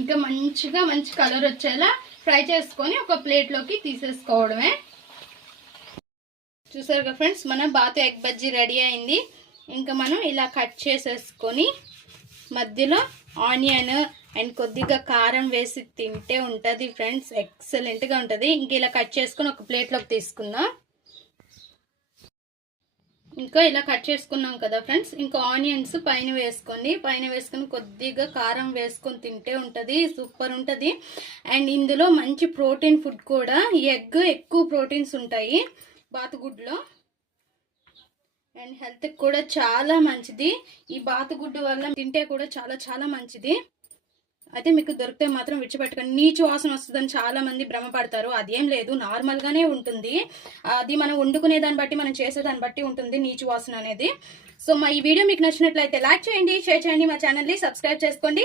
ఇంకా మంచి కలర్ వచ్చేలా ఫ్రై చేసుకొని ఒక ప్లేట్లోకి తీసేసుకోవడమే. చూసారు కదా ఫ్రెండ్స్, మన బాతు ఎగ్ బజ్జీ రెడీ అయింది. ఇంకా మనం ఇలా కట్ చేసేసుకొని మధ్యలో ఆనియన్ అండ్ కొద్దిగా కారం వేసి తింటే ఉంటుంది ఫ్రెండ్స్, ఎక్సలెంట్గా ఉంటుంది. ఇంక ఇలా కట్ చేసుకొని ఒక ప్లేట్లోకి తీసుకుందాం. ఇంకా ఇలా కట్ చేసుకున్నాం కదా ఫ్రెండ్స్, ఇంకా ఆనియన్స్ పైన వేసుకొని కొద్దిగా కారం వేసుకొని తింటే ఉంటుంది, సూపర్ ఉంటుంది. అండ్ ఇందులో మంచి ప్రోటీన్ ఫుడ్ కూడా, ఎగ్ ఎక్కువ ప్రోటీన్స్ ఉంటాయి బాతుగుడ్లో, అండ్ హెల్త్కి కూడా చాలా మంచిది. ఈ బాతుగుడ్డు వల్ల తింటే కూడా చాలా మంచిది. అయితే మీకు దొరికితే మాత్రం విడిచిపెట్టకండి. నీచు వాసన వస్తుందని చాలా మంది భ్రమపడతారు, అదేం లేదు, నార్మల్ గానే ఉంటుంది. అది మనం వండుకునే దాన్ని బట్టి, మనం చేసేదాన్ని బట్టి ఉంటుంది నీచు వాసన అనేది. సో మా ఈ వీడియో మీకు నచ్చినట్లయితే లైక్ చేయండి, షేర్ చేయండి, మా ఛానల్ని సబ్స్క్రైబ్ చేసుకోండి.